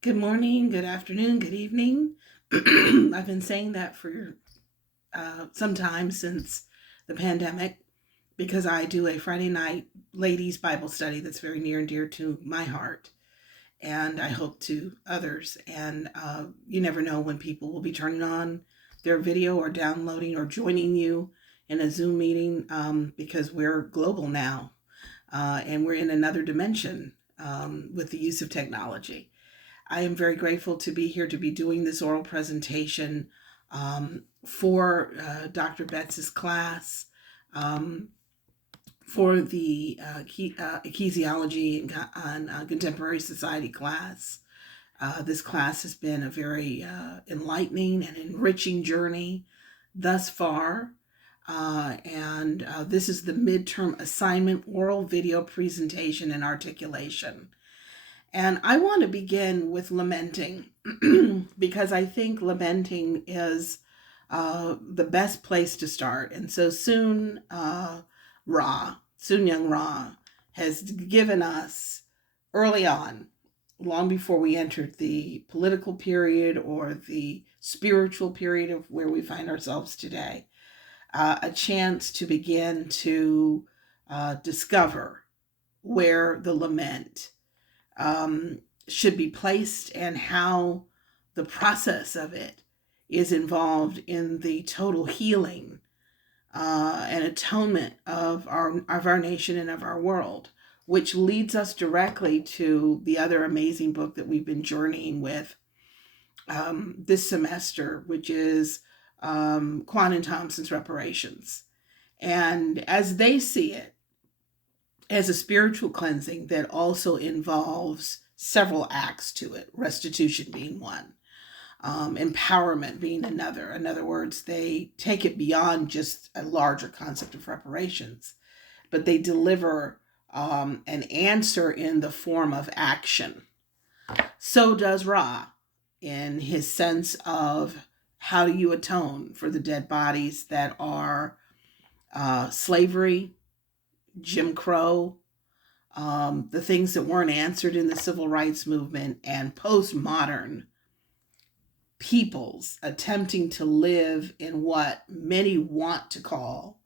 Good morning, good afternoon, good evening. I've been saying that for some time since the pandemic because I do a Friday night ladies Bible study that's very near and dear to my heart, and I hope to others. And you never know when people will be turning on their video or downloading or joining you in a Zoom meeting because we're global now and we're in another dimension with the use of technology. I am very grateful to be here to be doing this oral presentation for Dr. Betts's class um, for the ecclesiology and contemporary society class. This class has been a very enlightening and enriching journey thus far. And this is the midterm assignment oral video presentation and articulation. And I want to begin with lamenting because I think lamenting is the best place to start. And so Soon Young Ra, has given us early on, long before we entered the political period or the spiritual period of where we find ourselves today, a chance to begin to discover where the lament um, should be placed and how the process of it is involved in the total healing and atonement of our nation and of our world, which leads us directly to the other amazing book that we've been journeying with this semester, which is Quan and Thompson's Reparations. And as they see it, as a spiritual cleansing that also involves several acts to it, restitution being one, empowerment being another. In other words, they take it beyond just a larger concept of reparations, but they deliver an answer in the form of action. So does Ra in his sense of how do you atone for the dead bodies that are slavery, Jim Crow, the things that weren't answered in the civil rights movement, and postmodern peoples attempting to live in what many want to call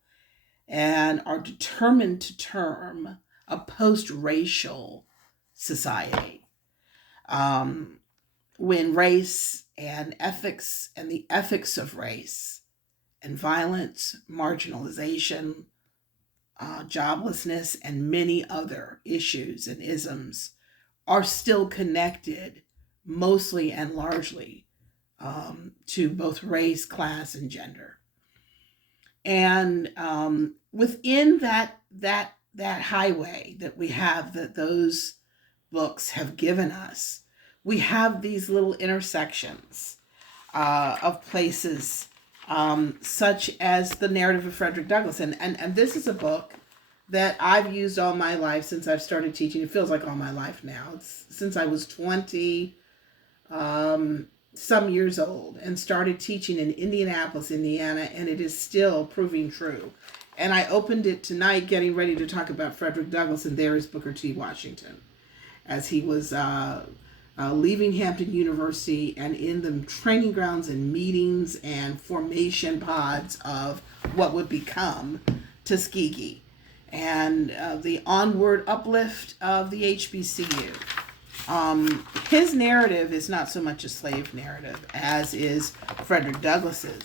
and are determined to term a post racial society. Um, when race and ethics and the ethics of race and violence, marginalization, joblessness, and many other issues and isms are still connected mostly and largely to both race, class, and gender. And within that highway that we have, that those books have given us, we have these little intersections of places, such as the narrative of Frederick Douglass. And this is a book that I've used all my life since I've started teaching. It feels like all my life now. It's since I was 20 some years old and started teaching in Indianapolis, Indiana, and it is still proving true. And I opened it tonight getting ready to talk about Frederick Douglass, and there is Booker T. Washington as he was leaving Hampton University and in the training grounds and meetings and formation pods of what would become Tuskegee and the onward uplift of the HBCU. His narrative is not so much a slave narrative as is Frederick Douglass's.